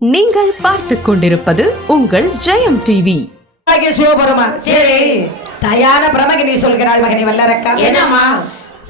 நீங்கள் பார்த்துக் கொண்டிருப்பது உங்கள் ஜெயம் டிவி. சிவபெருமான். சரி தயான பிரமகினி சொல்கிறாள் மகனி வல்லரக்கா. என்னம்மா?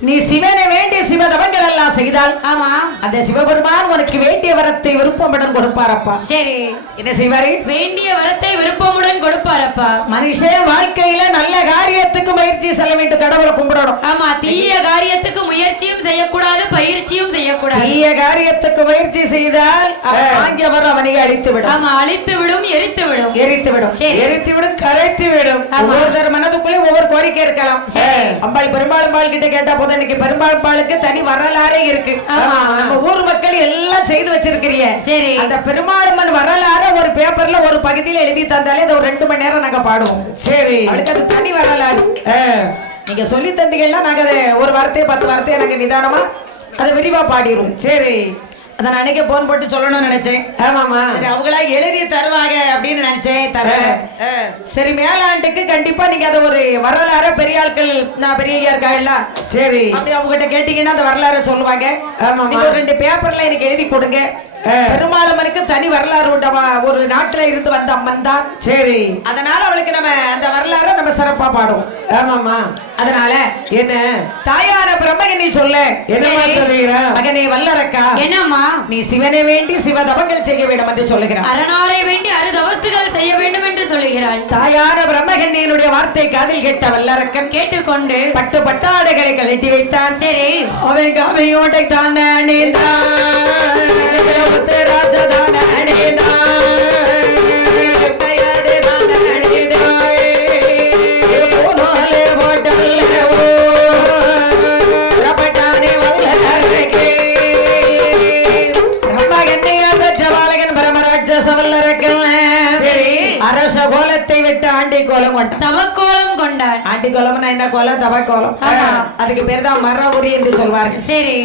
நீ சிவனை வேண்டிய சிவதவங்கள் எல்லாம் செய்தால் ஆமா. அந்த சிவபெருமான் உனக்கு வேண்டிய வரத்தை விருப்பமிடம் கொடுப்பாரப்பா. சரி. என்ன செய்வாரு? வேண்டிய வரத்தை விருப்பமுடன் கொடுப்பாரப்பா. மனுஷன் வாழ்க்கையில நல்ல காரியத்துக்கு முயற்சி செல்ல வேண்டும் கடவுளை கும்பிடணும். ஆமா தீய காரியத்துக்கு முயற்சியும் செய்யக்கூடாது பயிற்சியும் செய்யக்கூடாது. தீய காரியத்துக்கு முயற்சி செய்தால் அவன் வாங்கியவர் அவனை அழித்து விடும் ஆமா அழித்து விடும் எரித்து விடும் எரித்து விடும் சரி. எரித்து விடும் கரைத்து விடும். ஒவ்வொருத்தர் மனதுக்குள்ளே ஒவ்வொரு கோரிக்கை இருக்கலாம். சரி. அம்பாள் பெரும்பாலும் கிட்ட கேட்டா போதும் இன்னைக்கு பெரும்பாளுக்கு தனி வரலாறே இருக்கு. நம்ம ஊர் மக்கள் எல்லாம் செய்து வச்சிருக்கிறீங்க. சரி. அந்த பெருமாளுமன் வரலாறு ஒரு பேப்பர்ல ஒரு பகுதியில எழுதி தந்தாலே அது ஒரு ரெண்டு மணி நேரம் நாங்க பாடுவோம். சரி. அவளுக்கு அது தனி வரலாறு. நீங்க சொல்லி தந்தீங்கன்னா நாங்க அதை ஒரு வார்த்தையை பத்து வார்த்தையை நாங்க நிதானமா அதை விரிவா பாடிடுவோம். சரி. அதை நான் அன்னைக்கே போன் போட்டு சொல்லணும்னு நினைச்சேன். ஆமாமா சரி அவங்களா எழுதி தருவாங்க அப்படின்னு நினைச்சேன் தரல. சரி மேலாண்டுக்கு கண்டிப்பா நீங்க அதை ஒரு வரலாறு பெரிய ஆட்கள் நான் பெரிய இருக்காங்கல்ல சரி. அப்படி அவங்க கிட்ட கேட்டீங்கன்னா அந்த வரலாறு சொல்லுவாங்க. ஆமாம்மா. நீங்க ஒரு ரெண்டு பேப்பர்ல எனக்கு எழுதி கொடுங்க. பெருமாளம்மனுக்கு தனி வரலாறு உண்டு அவ ஒரு நாட்டுல இருந்து வந்த அம்மன் தான். சரி. அதனால அவளுக்கு நம்ம அந்த வரலாறை நம்ம சிறப்பா பாடுவோம். ஆமாமா அதனால என்ன? தாயார பிரம்மகனி சொல்ல. மகனே வல்லரக்கா. என்னம்மா? நீ சிவனை வேண்டி சிவதபங்கள் செய்ய வேண்டும் என்று சொல்லுகிறான் அரணாரை வேண்டி அறுதவசுகள் செய்ய வேண்டும் என்று சொல்லுகிறாள். தாயான பிரம்மகன்னியனுடைய வார்த்தை காதில் கேட்ட வல்லரக்கன் கேட்டுக்கொண்டு பட்டு பட்டாடைகளை கழட்டி வைத்தான். சரி. அவங்க அவையோட்டை தான் ராஜதான கொண்டான். தவக்கோலம் கொண்டாள் ஆண்டி கோலம்னா என்ன கோலம்? தவ கோலம் ஆமா. அதுக்கு பேர் தான் மர உரி என்று சொல்வார்கள். சரி.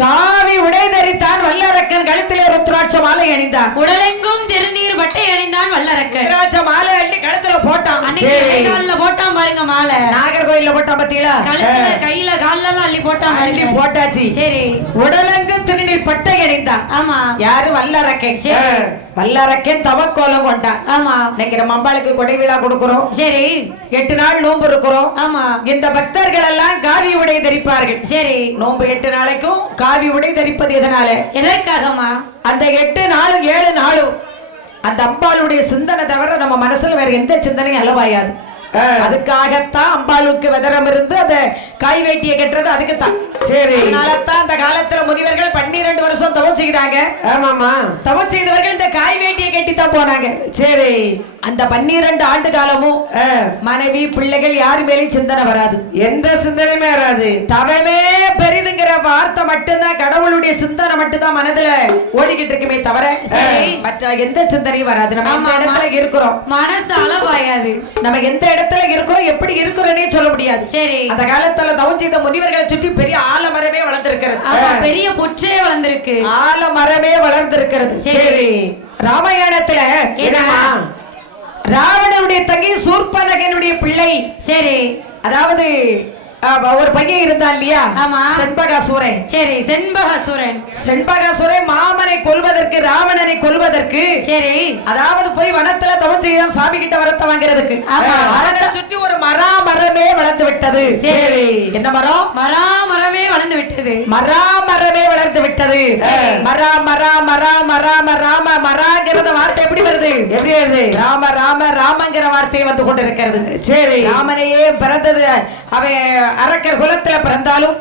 காவி உடை தரித்தான் வல்லரக்கன். கழுத்திலே ருத்ராட்ச மாலை அணிந்தான். உடலெங்கும் திருநீர் பட்டை அணிந்தான் வல்லரக்கன். ருத்ராட்ச மாலை அள்ளி கழுத்துல போட்டான் அன்னைக்கு கை கால்ல போட்டான் பாருங்க மாலை. போட்டான் பாத்தீங்களா? கழுத்துல கையில கால்ல எல்லாம் அள்ளி போட்டான் அள்ளி போட்டாச்சு. சரி. உடலங்கு திருநீர் பட்டை அணிந்தான் ஆமா. யாரு? வல்லரக்கன் சரி. வல்லரக்கன் தவக்கோலம் கொண்டான். ஆமா. இன்னைக்கு நம்ம அம்பாளுக்கு கொடை விழா கொடுக்கிறோம். சரி. எட்டு நாள் நோன்பு இருக்கிறோம். ஆமா. இந்த பக்தர்கள் எல்லாம் காவி உடை தரிப்பார்கள். சரி. நோன்பு எட்டு நாளைக்கும் காவி உடை தரிப்பது எதனால? எதற்காகமா அந்த எட்டு நாளும் ஏழு நாளும் அந்த அம்பாளுடைய சிந்தனை தவிர நம்ம மனசுல வேற எந்த சிந்தனையும் அளவாயாது. அதுக்காகத்தான் அம்பாளுக்கு விதரம் இருந்து அந்த காய் வேட்டியை கட்டுறது அதுக்குத்தான். சரி. அதனாலதான் அந்த காலத்துல முனிவர்கள் பன்னிரண்டு வருஷம் தவம் செய்தாங்க. ஆமாமா தவம் செய்தவர்கள் இந்த காய் வேட்டியை கட்டித்தான் போனாங்க. சரி. அந்த பன்னிரண்டு ஆண்டு காலமும் மனைவி பிள்ளைகள் யாரு மேலேயும் சிந்தனை வராது. எந்த சிந்தனையுமே வராது. தவமே வார்த்தை மட்டும்தான் கடவுளுடைய சிந்தனை மட்டும்தான் மனதுல ஓடிக்கிட்டு இருக்குமே தவிர மற்ற எந்த சிந்தனையும் வராது. நம்ம எந்த. இடத்துல இருக்கிறோம்? மனசு அளவாயாது. நம்ம எந்த இடத்துல இருக்கிறோம் எப்படி இருக்கிறோன்னே சொல்ல முடியாது. சரி. அந்த காலத்துல தவம் செய்த முனிவர்களை சுற்றி பெரிய ஆலமரமே வளர்ந்திருக்கிறது. பெரிய புற்றே வளர்ந்திருக்கு. ஆலமரமே வளர்ந்திருக்கிறது. சரி. ராமாயணத்துல? ராவணனுடைய தங்கி சூர்பனகனுடைய பிள்ளை. சரி. அதாவது ஒரு பையன் இருந்தான் இல்லையா? ஆமா. செண்பகாசூரன். சரி செண்பகசுரன். செண்பகாசுரன் மாமனை கொல்வதற்கு ராவணனை கொல்வதற்கு சரி. அதாவது போய் வனத்துல தவம் செய்தான் சாமி கிட்ட வரத்தை வாங்குறதுக்கு. அதனை சுற்றி ஒரு மரா மரமே வளர்ந்து விட்டது. சரி. என்ன மரம்? மரா மரமே வளர்ந்து விட்டது. மரா மரமே வளர்ந்து விட்டது. மரா மரா மரா மரா ராம மராங்கிறத வார்த்தை வருது எப்படி ராம ராம ராமங்கிற வார்த்தை வந்து கொண்டிருக்கிறது. சரி. ராமனையே பிறந்தது அவன் அரக்கர் குலத்துல பிறந்தாலும்.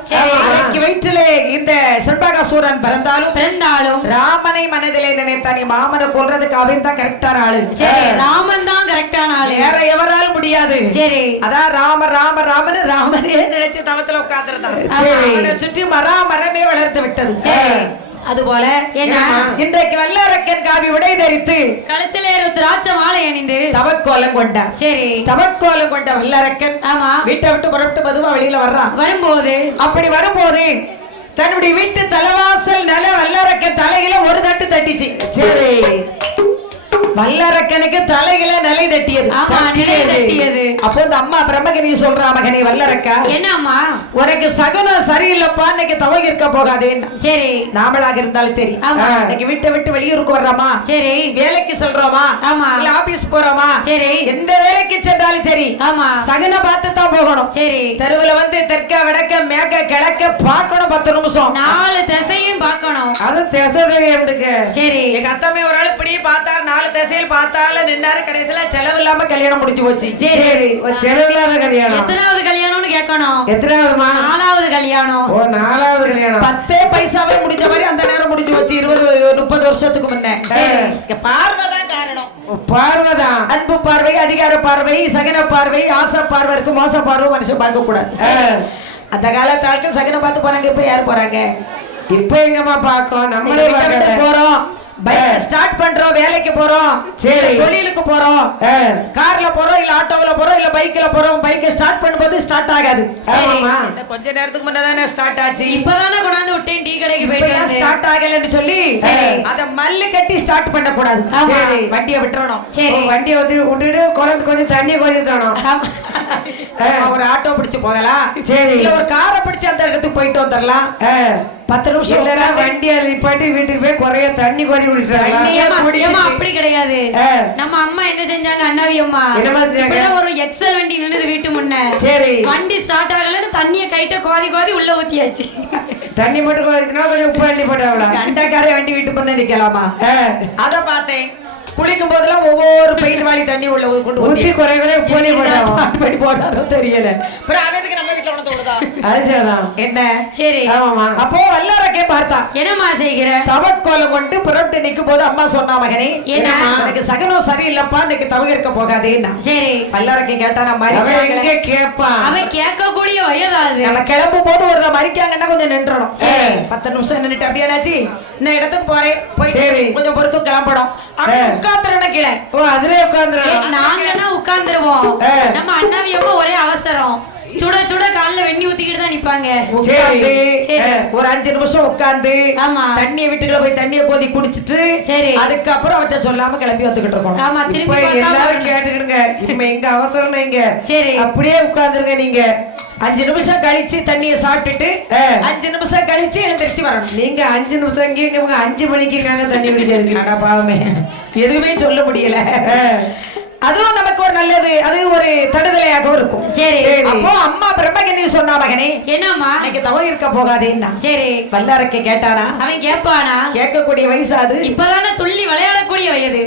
அரக்கி வயிற்றிலே இந்த செண்பகாசூரன் பிறந்தாலும் பிறந்தாலும். ராமனை மனதிலே நினைத்தான் நீ மாமனை கொல்றதுக்கு அவன் தான் கரெக்டான ஆளு. சரி. ராமன் தான் கரெக்டான ஆளு. வேற எவராலும் முடியாது. சரி. அதான் ராம ராம ராமன் ராமனே நினைச்சு தவத்துல உட்கார்ந்துருந்தான். சுற்றி மரா மரமே வளர்ந்து விட்டது. சரி. அதுபோல? இன்றைக்கு வல்லரக்கன் காவி உடை தரித்து கழுத்திலே திராட்சை மாலை அணிந்து தவக்கோலம் கொண்டான் சரி. தவக்கோலம் கொண்ட வல்லரக்கன் ஆமா. வீட்டை விட்டு புறப்பட்டு மெதுவா வெளியில வர்றான். வரும்போது அப்படி வரும்போது தன்னுடைய வீட்டு தலைவாசல் நில வல்லரக்க தலையில ஒரு தட்டு தட்டிச்சு. சரி. வல்லரக்கனுக்கு தட்டியது ஆமா நிலை தட்டியது அப்போ இந்த அம்மா பிரம்மகிரி சொல்றா மகனே வல்லரக்கா. என்னம்மா? உனக்கு சகுனம் சரியில்லைப்பா இன்னைக்கு தவம் இருக்க போகாதேன்னு சரி. நாமளாக இருந்தாலும் சரி. ஆமா. இன்னைக்கு வீட்டை விட்டு வெளியூருக்கு வர்றோமா? சரி. வேலைக்கு செல்றோமா? ஆமா. இல்ல ஆபீஸ் போறோமா? சரி. எந்த வேலைக்கு சென்றாலும் சரி. ஆமா. சகுன பார்த்து தான் போகணும். சரி. தெருவுல வந்து தெற்க வடக்க மேக்க கிழக்க பார்க்கணும் பத்து நிமிஷம். நாலு திசையும் பார்க்கணும். அது திசைக்கு சரி. எங்க அத்தம்மை ஒரு ஆள் இப்படி பார்த்தாரு நாலு திசையில் பார்த்தால நின்னாரு கடைசியில செலவு இல்லாம கல்யாணம் முடிஞ்சு போச்சு. சரி. செலவில்லாத கல்யாணம். எத்தனாவது கல்யாணம்னு கேட்கணும். எத்தனாவதுமா நாலாவது கல்யாணம். ஓ நாலாவது கல்யாணம். பத்தே பைசாவே முடிஞ்ச மாதிரி அந்த நேரம் முடிஞ்சு போச்சு. இருபது முப்பது வருஷத்துக்கு முன்ன. பார்வைதான் காரணம். பார்வைதான். அன்பு பார்வை அதிகார பார்வை சகன பார்வை ஆசை பார்வை இருக்கு மோச பார்வை மனுஷன் பார்க்க கூடாது. அந்த காலத்து ஆட்கள் சகன பார்த்து போறாங்க இப்ப யாரு போறாங்க? இப்ப எங்கம்மா பாக்கோம் நம்மளே போறோம். பைக் ஸ்டார்ட் பண்றோம் வேலைக்கு போறோம் சரி. தொழிலுக்கு போறோம் கார்ல போறோம் இல்ல ஆட்டோவுல போறோம் இல்ல பைக்ல போறோம் பைக்கை ஸ்டார்ட் பண்ணும்போது ஸ்டார்ட் ஆகாது. கொஞ்ச நேரத்துக்கு முன்னதானே ஸ்டார்ட் ஆச்சு. இப்பதானே கொண்டாந்து விட்டேன் டீ கடைக்கு போயிட்டு ஸ்டார்ட் ஆகலன்னு சொல்லி. அத மல்லு கட்டி ஸ்டார்ட் பண்ண கூடாது. வண்டியை விட்டுறணும். சரி. வண்டியை விட்டுட்டு குழந்தை கொஞ்சம் தண்ணி கொஞ்சம் ஒரு ஆட்டோ பிடிச்சு போகலாம். சரி. இல்ல ஒரு காரை பிடிச்சு அந்த இடத்துக்கு போயிட்டு வந்துடலாம். பத்து நிமிஷம் வண்டியை நிப்பாட்டி வீட்டுக்கு போய் குறைய தண்ணி குடிச்சிட்டு- ஏம்மா, அப்படி கிடையாது. நம்ம அம்மா என்ன செஞ்சாங்க? அண்ணாவி அம்மா. ஒரு எக்ஸல் வண்டி நின்னுது வீட்டு முன்ன. சரி. வண்டி ஸ்டார்ட் ஆகலன்னு தண்ணிய கைட்ட கோதி கோதி உள்ள ஊத்தியாச்சு. தண்ணி மட்டும் கொதிக்கணும் கொஞ்சம் உப்பு அள்ளி போட்டாவளா? சண்டைக்கார வண்டி வீட்டு முன்ன நிக்கலாமா? அத பார்த்தேன். குளிக்கும் போதெல்லாம் ஒவ்வொரு பெயிண்ட் வாளி தண்ணி உள்ள கொண்டு ஊத்தி. குறை குறை உப்பு அள்ளி போட்டாவா ஸ்டார்ட் பண்ணி போட்டாரோ தெரியல. அப்புறம் அவன் எதுக்கு நம்ம வீட்டுல அது சரிதான் என்ன? சரி. ஆமாமா அப்போ வல்லரக்கே பார்த்தா என்னம்மா செய்கிற? தவக்கோலம் கொண்டு புறப்பட்டு நிக்கும் போது அம்மா சொன்னா மகனே என்ன? எனக்கு சகனம் சரியில்லப்பா இன்னைக்கு தவக இருக்க போகாதேன்னா. சரி. வல்லரக்கே கேட்டா நான் கேட்பான் அவன் கேட்கக்கூடிய வயதாது. நம்ம கிளம்பும் போது ஒரு மறிக்காங்கன்னா கொஞ்சம் நின்றணும் சரி. பத்து நிமிஷம் நின்னுட்டு அப்படியே என்னாச்சு? இன்னும் இடத்துக்கு போறேன். போய் சரி. கொஞ்சம் பொறுத்து கிளம்பணும் அப்படியே ஆ. உட்காந்துறேன் கீழே. ஓ அதுலயே உட்காந்துறான் நாங்கன்னா உட்கார்ந்துருவோம்? ஆ. நம்ம அண்ணாவி அம்மா ஒரே அவசரம். சுட சுட கால்ல வெண்ணி ஊத்திக்கிட்டு தான் நிப்பாங்க. ஒரு அஞ்சு நிமிஷம் உட்கார்ந்து ஆமா. தண்ணிய வீட்டுக்குள்ள போய் தண்ணிய கோதி குடிச்சிட்டு சரி. அதுக்கப்புறம் அவற்றை சொல்லாம கிளம்பி வந்துகிட்டு இருக்கணும் ஆமா திருப்பி எல்லாரும். கேட்டுக்கிடுங்க இப்ப எங்க அவசரம் இங்க சரி. அப்படியே உட்கார்ந்துருங்க நீங்க அஞ்சு நிமிஷம் கழிச்சு தண்ணிய சாப்பிட்டுட்டு. அஞ்சு நிமிஷம் கழிச்சு எழுந்திருச்சு வரணும் நீங்க அஞ்சு நிமிஷம் இங்க அஞ்சு மணிக்கு இருக்காங்க தண்ணி குடிக்கிறதுக்கு பாவமே எதுவுமே சொல்ல முடியல. அதுவும் நமக்கு ஒரு நல்லது அது ஒரு தடுதலையாகவும் இருக்கும். சரி. அப்போ அம்மா பிரம்மகிரி சொன்னா மகனே என்னம்மா? இன்னைக்கு தவம் இருக்க போகாதேன்னா. சரி. வல்லாரக்க கேட்டானா? அவன் கேட்பானா? கேட்கக்கூடிய வயசு அது? இப்பதானே துள்ளி விளையாடக்கூடிய வயது.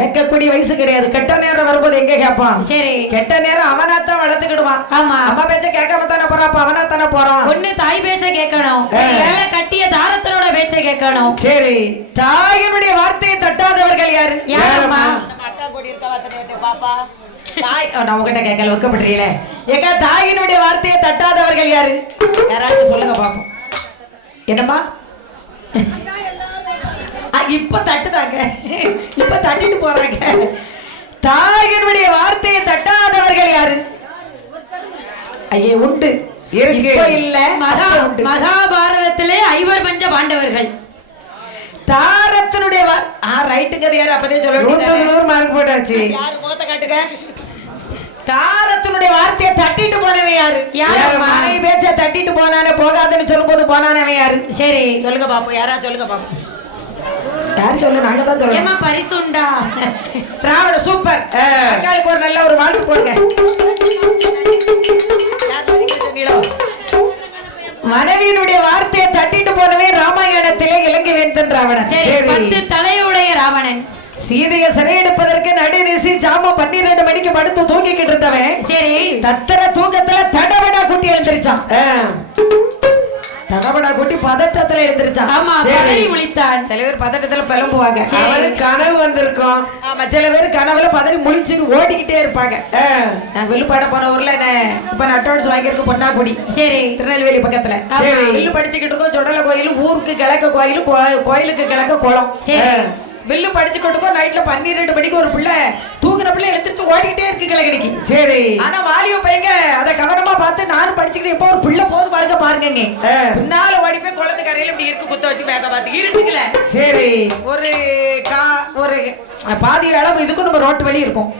கேட்கக்கூடிய வயசு கிடையாது. கெட்ட நேரம் வரும்போது எங்க கேட்பான்? சரி. கெட்ட நேரம் அவனாத்தான் வளர்த்துக்கிடுவான். ஆமா. அம்மா பேச்ச கேட்காம தானே போறான்? அப்ப அவனா தானே போறான்? ஒண்ணு தாய் பேச்ச கேட்கணும். இல்ல கட்டிய தாரத்தனோட பேச்ச கேட்கணும். சரி. தாயினுடைய வார்த்தையை தட்டாதவர்கள் யாரு? யாரம்மா? தாய் நான் உங்ககிட்ட கேட்கல வைக்கப்பட்டீங்களே ஏக்கா தாயினுடைய வார்த்தையை தட்டாதவர்கள் யாரு? யாராச்சும் சொல்லுங்க பாப்போம். என்னம்மா? ஆ, இப்ப தட்டுதாங்க. இப்ப தட்டிட்டு போறாங்க. தாயினுடைய வார்த்தையை தட்டாதவர்கள் யாரு? ஐயே உண்டு. இல்ல மகா மகாபாரதத்திலே ஐவர் பஞ்ச பாண்டவர்கள். தாரத்தினுடைய வா- ஆ ரைட்டுங்க அது யாரு அப்பதே சொல்ல மார்க் போட்டாச்சு. யாரு முகத்தை காட்டுங்க? தாரத்தினுடைய வார்த்தையை தட்டிட்டு போனவன் யாரு? யாரம்மா? மனை பேச்ச தட்டிட்டு போனானே போகாதுன்னு சொல்லும்போது போனானவன் யாரு? சரி. சொல்லுங்க பாப்போம். யாரா? சொல்லுங்க பாப்போம். யாரு சொல்லு? நாங்க தான் சொல்லணும் ஏமா பரிசுண்டா? ராவண சூப்பர். அக்காளுக்கு ஒரு நல்ல ஒரு வாழ்த்து போடுங்க. மனைவியினுடைய வார்த்தையை தட்டிட்டு போனவே ராமாயணத்திலே இலங்கை வேந்தன் ராவணன். பத்து தலையுடைய ராவணன். சீதையை சிறையெடுப்பதற்கு நடுநிசி சாம பன்னிரெண்டு மணிக்கு படுத்து தூங்கிக்கிட்டு இருந்தவன் சரி. தத்தர தூக்கத்துல தடபடா குட்டி எழுந்திருச்சான். ஆ. தடபடா குட்டி பதற்றத்துல எழுந்திருச்சான் ஆமா சரி. பதறி முழித்தான் சில பேர் பதட்டத்துல பிளம்புவாங்க. அவருக்கு கனவு வந்திருக்கும் ஆமா சில பேர் கனவுல பதறி முழிச்சு ஓடிக்கிட்டே இருப்பாங்க. நான் வில்லுப்பாட போன ஊர்ல என்ன இப்ப நான் அட்வான்ஸ் வாங்கியிருக்க பொன்னாக்குடி சரி திருநெல்வேலி பக்கத்துல. வில்லு படிச்சுக்கிட்டு இருக்கோம் சொடல கோயில் ஊருக்கு கிழக்க கோயில் கோயிலுக்கு கிழக்க குளம் சரி வில்லு படிச்சுக்கிட்டு இருக்கோம் நைட்ல பன்னிரெண்டு மணிக்கு ஒரு பிள்ளை தூக்குன பிள்ளை எழுந்திரிச்சு ஓடிக்கிட்டே இருக்கு கிழக்கடிக்கு சரி. ஆனா வாலிப பையங்க அத கவனமா பார்த்து நானும் படிச்சுக்கிட்டு எப்போ ஒரு பிள்ளை போது பாருங்க பாருங்க. பின்னால ஓடி போய் குளத்து கரையில இப்படி இருக்கு குத்த வச்சு பேக்க பார்த்து. இருட்டுக்கல சரி. ஒரு கா ஒரு பாதி அளவு இதுக்கும் நம்ம ரோட்டு வழி இருக்கும்.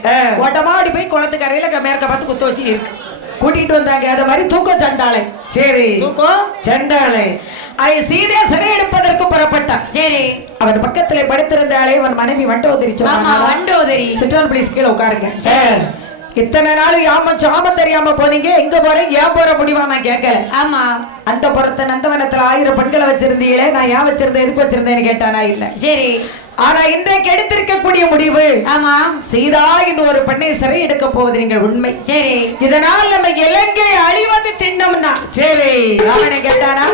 ஓட்டமா அப்படி போய் குளத்துக்கு அறையில மேற்க பார்த்து குத்த வச்சு இருக்கு. கூட்டிட்டு வந்தாங்க. அது மாதிரி தூக்கம் சண்டாளை. சரி. தூக்கம் சண்டாளை. அவன் சீதே சிறை எடுப்பதற்கு புறப்பட்டான் சரி. அவன் பக்கத்துல படுத்திருந்தாலே அவன் மனைவி வண்டோதரி சொன்னான் வண்டோதரி சிற்றோன் பிளீஸ் கீழே உட்காருங்க. சார். இத்தனை நாள் யாம சாம தெரியாம போனீங்க. எங்க போறேன் ஏன் போற முடிவா? நான் கேட்கல ஆமா. அந்த புறத்த நந்தவனத்துல ஆயிரம் பெண்களை வச்சிருந்தீங்களே. நான் ஏன் வச்சிருந்தேன்? எதுக்கு வச்சிருந்தேன்னு கேட்டானா இல்ல. சரி. ஆனா இன்றைக்கு எடுத்திருக்கக்கூடிய முடிவு ஆமா. சீதா என்று ஒரு பெண்ணை சிறை எடுக்க போவது நீங்கள் உண்மை. சரி. இதனால் நம்ம இலங்கை அழிவது திண்ணம்னா. சரி. ராவணன் கேட்டானா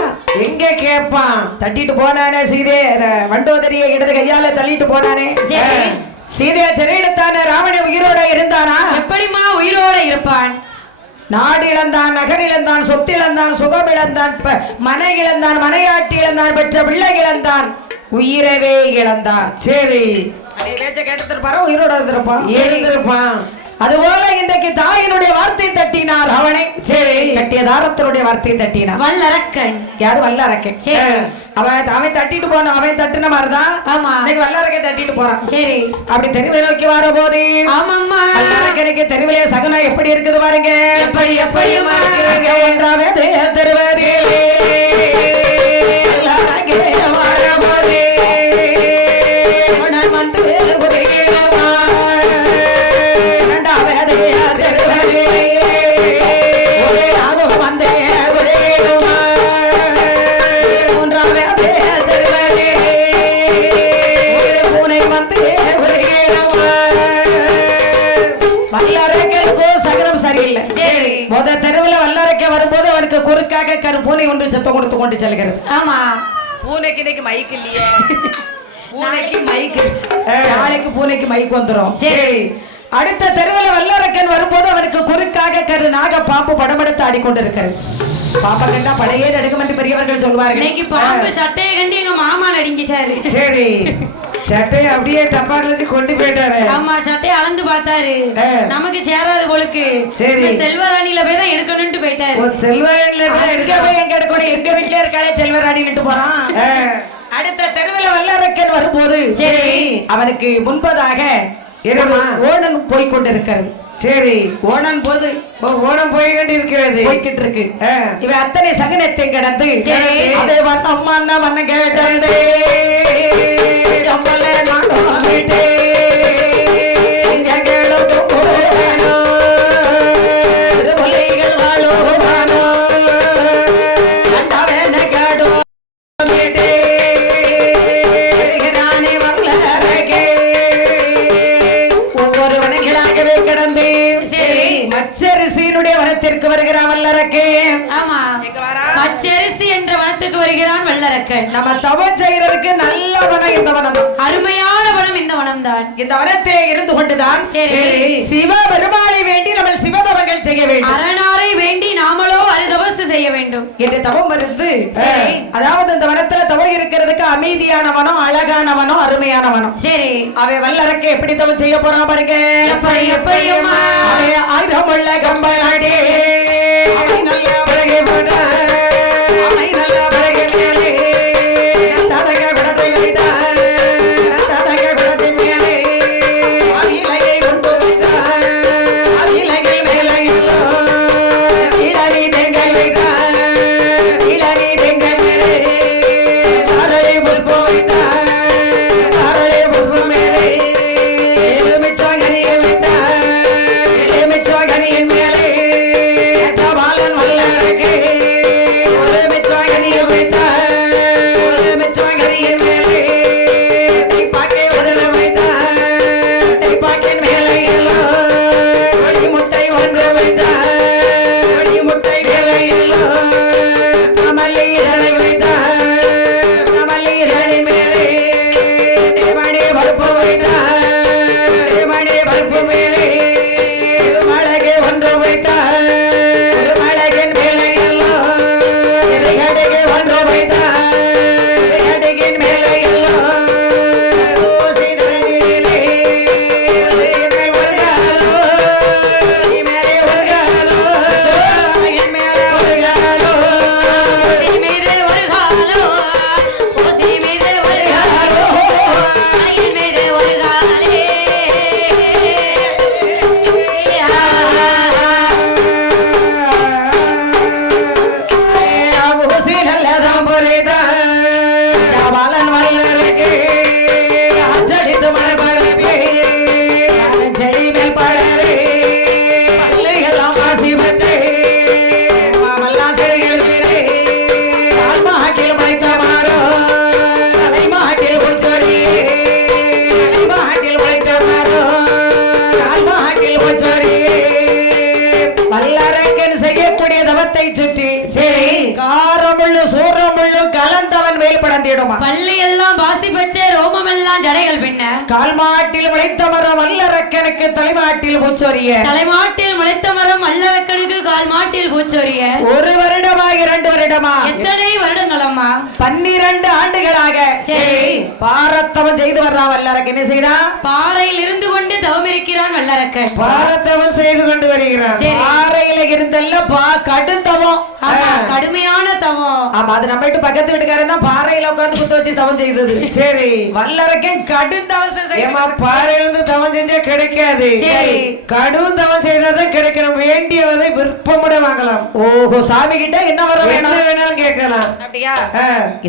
எங்க கேட்பான் தட்டிட்டு போனானே சீதே. வண்டோதரியை இடது கையால தள்ளிட்டு போனானே. சரி. சீதையை சிறை எடுத்தானே ராவணன் உயிரோட இருந்தானா? எப்படிமா உயிரோட இருப்பான்? நாடு இழந்தான் நகர் இழந்தான் சொத்து இழந்தான் சுகம் இழந்தான் மனை இழந்தான் மனையாட்டி இழந்தான் பெற்ற பிள்ளை இழந்தான். உயிரவே இழந்தான் சரி. அதே பேச்ச கேட்டுருப்பாரோ உயிரோட இருந்திருப்பான் இருந்திருப்பான் அதுபோல இன்றைக்கு தாயினுடைய வார்த்தை தட்டினார் அவனை. சரி. கட்டிய தாரத்தினுடைய வார்த்தை தட்டினார். வல்லரக்கன். யாரு வல்லரக்கை சரி. அவன் அவன் தட்டிட்டு போனான் அவன் தட்டுன மாதிரிதான் ஆமா. இன்னைக்கு வல்லரக்கை தட்டிட்டு போறான். சரி. அப்படி தெருவை நோக்கி வர போது ஆமாம்மா. வல்லரக்கனுக்கு தெருவிலே சகுனம் எப்படி இருக்குது பாருங்க? எப்படி எப்படியம்மா ஒன்று சத்தம் கொடுத்து கொண்டு செல்கிறது. ஆமா. பூனைக்கு இன்னைக்கு மைக் இல்லையே. பூனைக்கு மைக் நாளைக்கு பூனைக்கு மைக் வந்துரும். சரி. அடுத்த தெருவுல வல்லரக்கன் வரும்போது அவனுக்கு குறுக்காக கரு நாக பாம்பு படமெடுத்து ஆடிக்கொண்டிருக்கிறது. பாப்பா கண்டா படையே நடுக்கும் என்று பெரியவர்கள் சொல்வார்கள். இன்னைக்கு பாம்பு சட்டையை கண்டு எங்க மாமா நடுங்கிட்டாரு. சரி. சட்டையை அப்படியே டப்பால வச்சு கொண்டு போயிட்டாரு. ஆமா சட்டையை அளந்து பார்த்தாரு. நமக்கு சேராது போலுக்கு. சரி. செல்வராணியில போய் தான் எடுக்கணும்ட்டு போயிட்டாரு. ஒரு செல்வன்ல எங்க போய் எங்க எடுக்கணும்? எங்க வீட்லயே இருக்காளே செல்வராணி நின்று போறான். அடுத்த தெருவுல வல்லரக்கன் வரும்போது சரி. அவனுக்கு முன்பதாக? ஓணன் போய் கொண்டிருக்கிறது. சரி. ஓணன் போது ஓ, ஓடம் போய் கொண்டு இருக்கிறது போய்கிட்டு இருக்கு ஆ. இவன் அத்தனை சகனத்தை கடந்து சரி. அதே வந்து அம்மா அண்ணா மண்ண கேட்டது. அம்மல நானும் வனத்திற்கு வருகிறான் வல்லரக்கே. ஆமா? பச்சரிசி என்ற வனத்துக்கு வருகிறான் வல்லரக்கன். நம்ம தவம் செய்யறதுக்கு நல்ல வனம் இந்த வனம். அருமையான வனம் இந்த வனம் தான் இந்த வனத்திலே இருந்து கொண்டுதான் சரி. சிவ பெருமாளை வேண்டி நம்ம சிவதவங்கள் செய்ய வேண்டும். அரணாரை செய்ய வேண்டும். என்று தவம் இருந்து. அதாவது இந்த வனத்துல தவம் இருக்கிறதுக்கு அமைதியான வனம் அழகான வனம் அருமையான வனம். சரி. அவன் வல்லரக்கு எப்படி தவம் செய்ய போறான் பாருங்க. எப்படி எப்படி ஆயிரம் உள்ள கம்பளாடி அவன் நல்ல உலகை போட்டான். பூச்சொரிய. தலைமாட்டில் முளைத்த மரம் அல்லறக்கணுக்கு கால் மாட்டில் பூச்சொரிய. ஒரு வருடமா இரண்டு வருடமா? எத்தனை வருடங்கள் அம்மா பன்னிரண்டு ஆண்டுகளாக. சரி. பாரத்தவம் செய்து வர்றான் வல்லரக்கு என்ன செய்தா பாறையில் இருந்து கொண்டு தவம் இருக்கிறான் வல்லரக்கன். பாரத்தவன் செய்து கொண்டு வருகிறான். சரி. பாறையில இருந்தல்ல பா கடுந்தவம் ஆமா கடுமையான தவம். ஆமா அது நம்ம வீட்டு பக்கத்து வீட்டுக்காரன் தான் பாறையில உட்கார்ந்து குத்து வச்சு தவம் செய்தது. சரி. வல்லரக்கன் கடுந்தவசம் ஏமா செய்ய பாறையிலிருந்து தவம் செஞ்சா கிடைக்காது. சரி. கடும் தவம் செய்தாதான் கிடைக்கணும். வேண்டியவதை விருப்பமுட வாங்கலாம். ஓஹோ சாமி கிட்ட என்ன வர வேணும்? வேணாலும் கேட்கலாம். அப்படியா.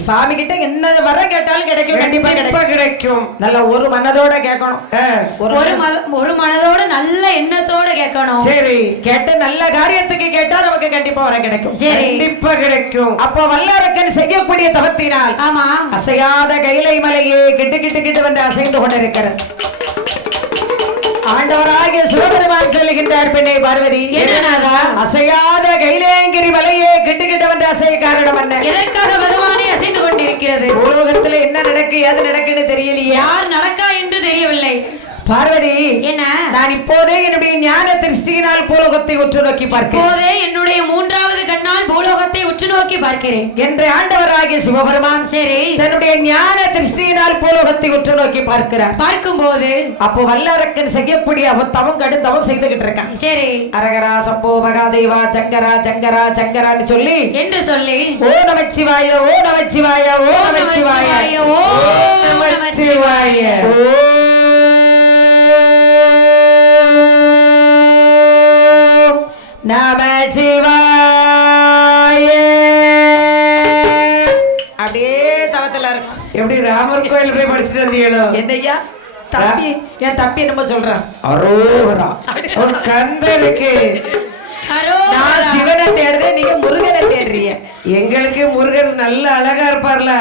சாமி கிட்ட என்ன வர கேட்டாலும் கிடைக்கும் கண்டிப்பா கிடைக்கும். கிடைக்கும். நல்ல ஒரு மனதோட கேட்கணும். ஒரு ஒரு மனதோட நல்ல எண்ணத்தோட கேட்கணும். சரி. கேட்டு நல்ல காரியத்துக்கு கேட்டா நமக்கு கண்டிப்பா வர கிடைக்கும். சரி. கண்டிப்பா கிடைக்கும். அப்ப வல்லரக்கன் செய்யக்கூடிய தவத்தினால் ஆமா. அசையாத கைலை மலையே கிட்டு கிட்டு கிட்டு வந்து அசைந்து கொண்டிருக்கிறது. ஆண்டவராகிய சிவபெருமான் சொல்லுகின்றார் பெண்ணை பார்வதி. என்னநாதா? அசையாத கைலேங்கிரி மலையே கிட்டு கிட்டு வந்து அசைய காரணம் என்ன? எதற்காக பகவானே அசைந்து கொண்டிருக்கிறது? உலோகத்துல என்ன நடக்கு ஏது நடக்குன்னு தெரியலையே. யார் நடக்கா என்று தெரியவில்லை. பார்வதி என்ன? நான் இப்போதே என்னுடைய ஞான திருஷ்டியினால் பூலோகத்தை உற்று நோக்கி பார்க்கிறேன். இப்போதே என்னுடைய மூன்றாவது கண்ணால் பூலோகத்தை உற்று நோக்கி பார்க்கிறேன். என்று ஆண்டவராகிய சிவபெருமான் சரி. தன்னுடைய ஞான திருஷ்டியினால் பூலோகத்தை உற்று நோக்கி பார்க்கிறார். பார்க்கும்போது அப்போ வல்லரக்கன் செய்யக்கூடிய அவன் தவம் கடும் தவம் செய்துகிட்டு இருக்கான். சரி. அரகரா சம்போ மகாதேவா சங்கரா சங்கரா சங்கரான்னு சொல்லி என்று சொல்லி ஓ நமச்சிவாய ஓ நமச்சிவாய ஓ நமச்சிவாய நமச்சிவாய, ஓம் ஓம் நமச்சிவாய. அப்படியே தவத்துல இருக்கான் எப்படி ராமர் கோயில் போய் படிச்சுட்டு வந்தீங்களோ? என்னய்யா? தம்பி என் தம்பி என்னமோ சொல்றான். அரோகரா. ஒரு கந்தருக்கு ஹலோ நான் சிவனை நீங்க முருகனை தேடுறீங்க. எங்களுக்கு முருகன் நல்ல அழகா இருப்பார்ல.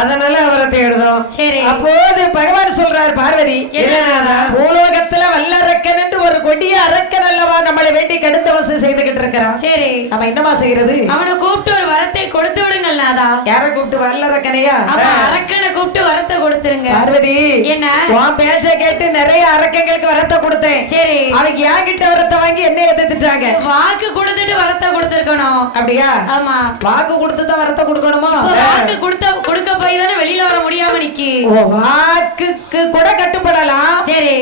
அதனால அவரை தேடுதோம் சரி. அப்போது பகவான் சொல்றார் பார்வதி என்னநாதா? பூலோகத்துல வல்லரக்கன் என்று ஒரு கொடிய அரக்கன் அல்லவா நம்மளை வேண்டி கடுத்த வசம் செய்துகிட்டு இருக்கிறான்? சரி. நம்ம என்னமா செய்யறது அவனை கூப்பிட்டு ஒரு வரத்தை கொடுத்து விடுங்கள் நாதா. யார கூப்பிட்டு வல்லரக்கனையா ஆமா அரக்கனை கூப்பிட்டு வரத்தை கொடுத்துருங்க. பார்வதி என்ன? உன் பேச்ச கேட்டு நிறைய அரக்கங்களுக்கு வரத்தை கொடுத்தேன். சரி. அவங்க கிட்ட வரத்தை வாங்கி என்ன எதிர்த்துட்டாங்க வாக்கு கொடுத்துட்டு வரத்தை கொடுத்துருக்கணும். அப்படியா? ஆமா. வாக்கு கொடுத்து தான் வரத்தை கொடுக்கணுமா? வாக்கு கொடுத்த கொடுக்க போய் தானே வெளியில வர முடியாம நிக்கி. வாக்குக்கு கூட கட்டுப்படலாம். சரி.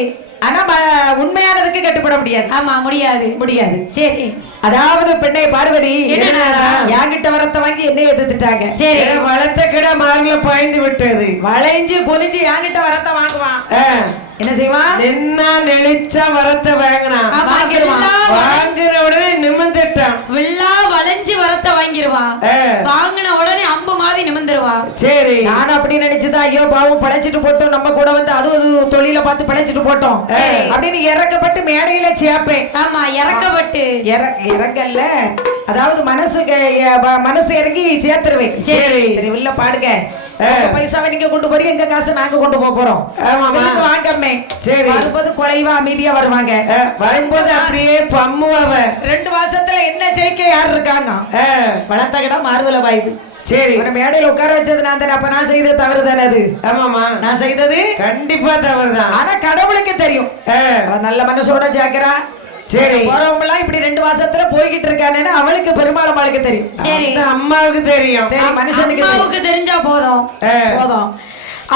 ஆனா ம- உண்மையானதுக்கு கட்டுப்பட முடியாது. ஆமா முடியாது. முடியாது. சரி. அதாவது பெண்ணை பார்வதி? என்கிட்ட வரத்தை வாங்கி என்ன எதிர்த்துட்டாங்க. சரி. வளர்த்த கிட மார்ல பாய்ந்து விட்டது. வளைஞ்சு குனிஞ்சு என்கிட்ட வரத்தை வாங்குவான். என்ன செய்வான்? நின்னா நெளிச்சா வரத்தை வாங்கினான் வாங்கிடுவான். வாங்கின உடனே நிமிந்துட்டான் வில்லா வளைஞ்சு வரத்தை வாங்கிருவான். ஆ. வாங்கின உடனே அம்பு மாதிரி நிமிந்துருவான் சரி. நான் அப்படி நினைச்சுதான் ஐயோ பாவம் படைச்சிட்டு போட்டோம். நம்ம கூட வந்து அது அது தொழில பார்த்து படைச்சிட்டு போட்டோம். அப்படின்னு இறக்கப்பட்டு மேடையில சேர்ப்பேன் ஆமா இறக்கப்பட்டு. இற- இறங்கல்ல. அதாவது ப- மனசு இறங்கி சேர்த்துருவேன். சரி. சரி உள்ள பாடுங்க. பைசாவை நீங்க கொண்டு போறீங்க எங்க காசு நாங்க கொண்டு போக போறோம். வாங்கம்மே? சரி. வரும்போது குறைவா அமைதியா வருவாங்க. வரும்போது அப்படியே பம்முவவ. ரெண்டு மாசத்துல என்ன ஜெயிக்க யார் இருக்காங்க? வளர்த்த கிட்ட மார்வல வாயுது சரி. இவனை மேடையில உட்கார வச்சது நான் தானே அப்ப நான் செய்தது தவறு தானே அது ஆமாமா நான் செய்தது கண்டிப்பா தவறுதான். ஆனா கடவுளுக்கு தெரியும். நல்ல மனசோட சேர்க்கிறா சரி. எல்லாம் இப்படி ரெண்டு மாசத்துல போய்கிட்டு இருக்கானேன்னு அவளுக்கு பெருமாளமாளுக்கு தெரியும். சரி. அந்த அம்மாவுக்கு தெரியும். மனுஷனுக்கு தெரியும். அம்மாவுக்கு தெரிஞ்சா போதும். போதும்.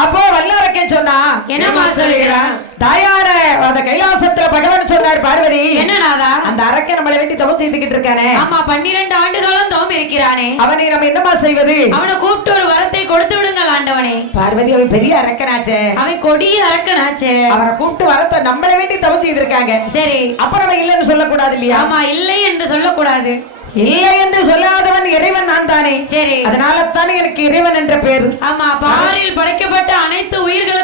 அப்போ வல்லரக்கன் சொன்னா என்னம்மா சொல்லுகிறா? தாயார அந்த கைலாசத்துல பகவான் சொன்னார் பார்வதி. என்னடாதா அந்த அரக்கன் நம்மளை வேண்டி தவம் செய்துகிட்டு இருக்கானே. ஆமா பன்னிரண்டு ஆண்டுகளும் தவம் இருக்கிறானே. அவனை நம்ம என்னமா செய்வது? அவனை கூப்பிட்டு ஒரு வரத்தை கொடுத்து விடுங்கள் ஆண்டவனே. பார்வதி அவன் பெரிய அரக்கனாச்சே. அவன் கொடிய அரக்கனாச்சே. அவரை கூப்பிட்டு வரத்த நம்மளை வேண்டி தவம் செய்திருக்காங்க. சரி. அப்ப நம்ம இல்லைன்னு சொல்லக்கூடாது இல்லையா? ஆமா இல்லை என்று சொல்லக்கூடாது. இல்லை என்று சொல்லாதவன் இறைவன் நான் தானே? சரி. அதனால தானே எனக்கு இறைவன் என்ற பேர் ஆமா பாரில் படைக்கப்பட்ட அனைத்து உயிர்களுக்கும்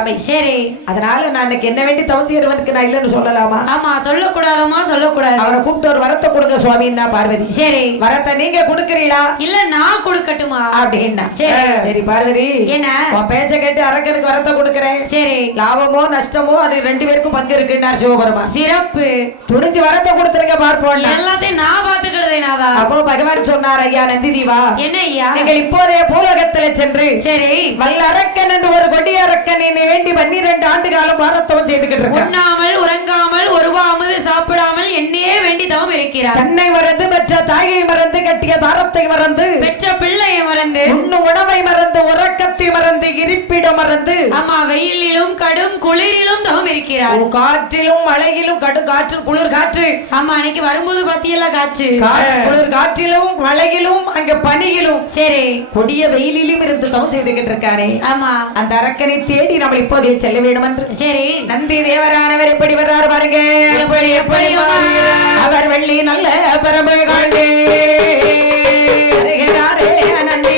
கடமை சரி. அதனால நான் இன்னைக்கு என்ன வேண்டி தவம் செய்யறவனுக்கு நான் இல்லைன்னு சொல்லலாமா? ஆமா சொல்லக்கூடாதம்மா சொல்லக்கூடாது. அவனை கூப்பிட்டு ஒரு வரத்தை கொடுங்க சுவாமின்னா பார்வதி. சரி. வரத்தை நீங்க கொடுக்கறீங்களா இல்ல நான் கொடுக்கட்டுமா? அப்படின்னா. சரி. சரி பார்வதி. என்ன? உன் பேச்ச கேட்டு அரக்கனுக்கு வரத்தை கொடுக்கறேன். சரி. லாபமோ நஷ்டமோ அது ரெண்டு பேருக்கும் பங்கு இருக்குன்னார் சிவபெருமான். சிறப்பு. துணிஞ்சு வரத்தை கொடுத்துருங்க பார்ப்போம் எல்லாத்தையும் நான் பாத்துக்கிடுதே நாதா. அப்போ பகவான் சொன்னார் ஐயா நந்தி தீவா என்ன ஐயா? நீங்கள் இப்போதே பூலகத்துல சென்று சரி. வல்ல அரக்கன் என்று ஒரு கொடிய அரக்கன் என்னை வேண்டி பன்னிரண்டு ஆண்டு காலம் வாரத்தவம் செய்துகிட்டு இருக்கான். உண்ணாமல் உறங்காமல் ஒருவாமது சாப்பிடாமல் என்னையே வேண்டி தவம் இருக்கிறார். தன்னை மறந்து பெற்ற தாயை மறந்து கட்டிய தாரத்தை மறந்து மறந்து ஆமா வெயிலிலும் கடும் குளிரிலும் தவம் இருக்கிறார். காற்றிலும் மழையிலும் கடு காற்று குளிர் காற்று. ஆமா அன்னைக்கு வரும்போது பத்தியெல்லாம் காற்று, குளிர் காற்றிலும் மழையிலும் அங்க பனியிலும். சரி. கொடிய வெயிலிலும் இருந்து தவம் செய்துகிட்டு இருக்கானே ஆமா. அந்த அரக்கனை தேடி நம்ம இப்போதே செல்ல வேண்டும் என்று சரி. நந்தி தேவரானவர் எப்படி வர்றார் பாருங்க. எப்படி எப்படி? அவர் வெள்ளி நல்ல பரம்பு காண்டே வருகிறாரே நந்தி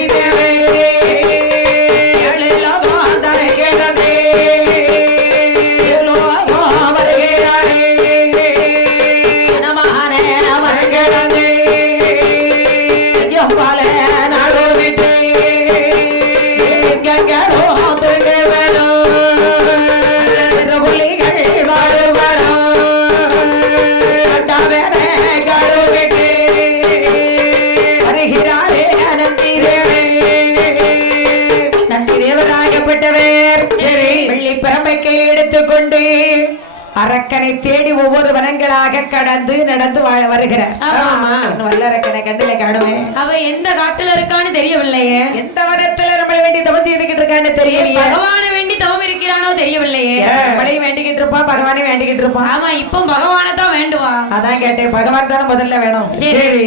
அரக்கனை தேடி ஒவ்வொரு வனங்களாக கடந்து நடந்து வருகிறார். வல்லரக்கனை கண்டில காணுமே. அவ எந்த காட்டுல இருக்கான்னு தெரியவில்லையே. எந்த வனத்துல நம்மளை வேண்டி தவம் செய்துகிட்டு இருக்கான்னு தெரியலையே. பகவானை வேண்டி தவம் இருக்கிறானோ தெரியவில்லையே. நம்மளையும் வேண்டிக்கிட்டு இருப்பான் பகவானையும் வேண்டிக்கிட்டு இருப்பான் ஆமா இப்போ பகவானை தான் வேண்டுவா? அதான் கேட்டேன் பகவான் தானே முதல்ல வேணும். சரி.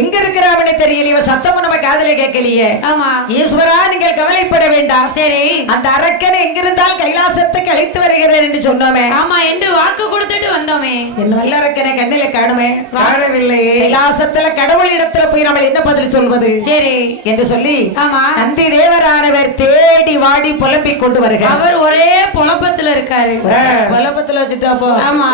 எங்க இருக்கிறாவனே தெரியலையே சத்தமும் நம்ம காதுல கேட்கலையே. ஆமா. ஈஸ்வரா நீங்கள் கவலைப்பட வேண்டாம். சரி. அந்த அரக்கன் எங்கிருந்தால் கைலாசத்துக்கு அழைத்து வருகிறேன் என்று சொன்னோமே. ஆமா என்று வாக்கு கொடுத்துட்டு வந்தோமே. என் நல்ல அரக்கனை கண்ணில காணுமே. காணவில்லையே. கைலாசத்துல கடவுள் இடத்துல போய் நம்ம என்ன பதில் சொல்வது? சரி. என்று சொல்லி ஆமா. நந்தி தேவரானவர் தேடி வாடி புலம்பிக் கொண்டு வருகிறார். அவர் ஒரே புலப்பத்துல இருக்காரு. புலப்பத்துல வச்சுட்டா போ ஆமா.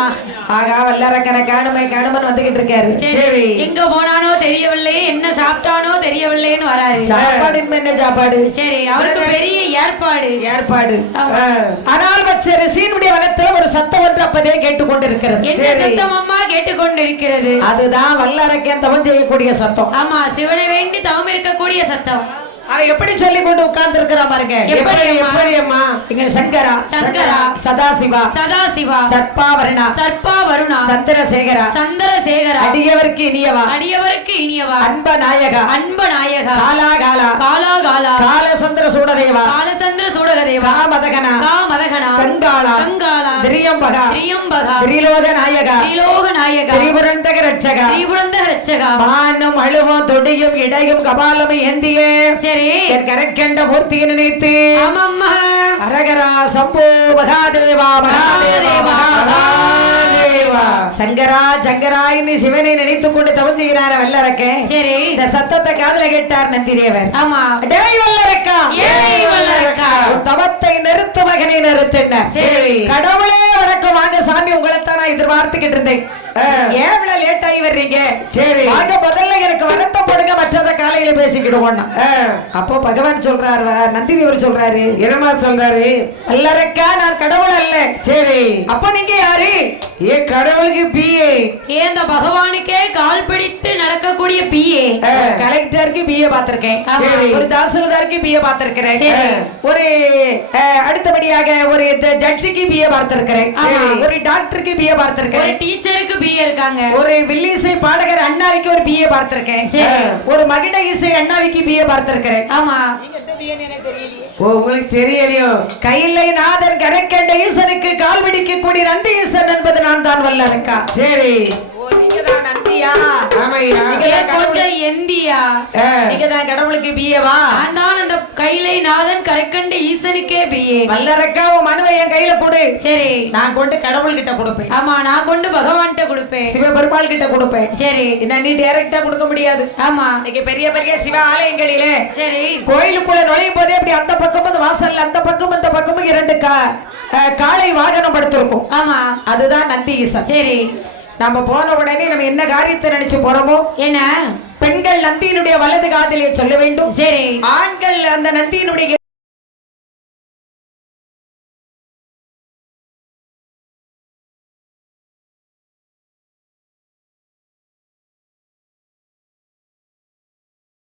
ஆகா வல்லரக்கனை காணுமே காணுமன் வந்துகிட்டு இருக்காரு. சரி. எங்க போனானோ தெரியவில்லை என்ன சாப்பிட்டானோ தெரியவில்லைன்னு வராரு. சாப்பாடு என்ன சாப்பாடு? சரி அவருக்கு பெரிய ஏற்பாடு. ஏற்பாடு. ஆமா. ஆனால் வச்ச ரிசீனுடைய வனத்துல ஒரு சத்தம் ஒன்று அப்பதே கேட்டுக்கொண்டிருக்கிறது. என்ன சத்தம் அம்மா? கேட்டுக்கொண்டிருக்கிறது. அதுதான் வல்லரக்கன் தவம் செய்யக்கூடிய சத்தம். ஆமா சிவனை வேண்டி தவம் இருக்கக்கூடிய சத்தம். அவன் எப்படி சொல்லி கொண்டு உட்கார்ந்து இருக்கிறா பாருங்க எப்படி? எப்படி அம்மா எங்கள் சங்கரா சங்கரா சதாசிவா சதாசிவா சர்பாவரணா சர்ப்பா வருணா சந்திரசேகரா சந்திரசேகரா அடியவருக்கு இனியவா அடியவருக்கு இனியவா அன்ப நாயகா அன்ப நாயகா காலா காலா காலா காலா காலசந்திர சூடதேவா காலசந்திர சூடகதேவா காமதகனா காமதகனா கங்காளா கங்காளா திரியம்பகா திரியம்பகா திரிலோக நாயகா திரிலோக நாயகா திரிபுரந்தக ரட்சகா திரிபுரந்த ரட்சகா மானம் அழுவும் தொடியும் இடையும் கபாலமும் ஏந்திய சரி என் கரக்கண்ட மூர்த்தியை நினைத்து ஆமாம்மா. அரகரா சம்போ மகாதேவா மகாதேவா மகாதேவா சங்கரா சங்கராயின்னு சிவனை நினைத்துக் கொண்டு தவம் செய்கிறார வல்லரக்கன் சரி. இந்த சத்தத்தை காதுல கேட்டார் நந்திதேவர். ஆமா. டேய் வல்லரக்கா. ஏய் வல்லரக்கா. தவத்தை நிறுத்து மகனை நிறுத்தினார் சரி. கடவுளே வணக்கம். வாங்க சாமி உங்களைத்தான் நான் எதிர்பார்த்துக்கிட்டு இருந்தேன். ஏன் இவ்வளவு லேட் ஆகி வர்றீங்க? சரி. வாங்க முதல்ல எனக்கு வருத்தம் போடுங்க மற்றத காலையில பேசிக்கிடுவோம் அப்போ பகவான் சொல்றாரு வ- நந்திதேவர் சொல்றாரு. என்னமா சொல்றாரு? வல்லரக்கா நான் கடவுள் அல்ல. சரி. அப்ப நீங்க யாரு? ஏ கடவுளுக்கு பிஏ. ஏன் இந்த பகவானுக்கே கால் பிடித்து நடக்கக்கூடிய பிஏ. கலெக்டருக்கு பிஏ பார்த்திருக்கேன். சரி. ஒரு தாசில்தாருக்கு பிஏ பார்த்திருக்கிறேன். சரி. ஒரு அடுத்தபடியாக ஒரு ஜட்ஜிக்கு பிஏ பார்த்திருக்கிறேன். ஒரு டாக்டருக்கு பிஏ ஒரு பார்த்திருக்கிறேன் டீச்சருக்கு பிஏ இருக்காங்க. ஒரு வில்லிசை பாடகர் அண்ணாவிக்கு ஒரு பிஏ பார்த்திருக்கேன். சரி. ஒரு மகிட இசை அண்ணாவிக்கு பிஏ பார்த்திருக்கிறேன். ஆமா. ஓ உங்களுக்கு தெரியலையோ? கையிலை நாதன் கரைக்கண்ட ஈசனுக்கு கால் பிடிக்க கூடிய நந்தி ஈசன் என்பது நான் தான் வல்லரக்கா. சரி. ஓ நீங்க தான் கடவுளுக்கு பிஏவா கைலை நாதன் கரைக்கண்ட ஈசனுக்கே பிஏ வல்லரக்கா உன் மனுவை என் கையில கொடு. சரி. நான் கொண்டு கடவுள் கிட்ட கொடுப்பேன். ஆமா நான் கொண்டு பகவான்கிட்ட கொடுப்பேன். சிவபெருமாள் கிட்ட கொடுப்பேன். சரி. என்ன நீ டைரக்டா கொடுக்க முடியாது. ஆமா. இன்னைக்கு பெரிய பெரிய சிவ ஆலயங்களிலே சரி. கோயிலுக்குள்ள நுழையும் போதே அப்படி அந்த பக்கம் அந்த வாசல்ல அந்த பக்கம் இந்த பக்கமும் இரண்டு கா அஹ், காளை வாகனம் படுத்திருக்கும். ஆமா. அதுதான் நந்தி ஈசன். சரி. நாம போன உடனே நம்ம என்ன காரியத்தை நினைச்சு போறோமோ? என்ன? பெண்கள் நந்தியினுடைய வலது காதிலே சொல்ல வேண்டும். சரி. ஆண்கள் அந்த நந்தியினுடைய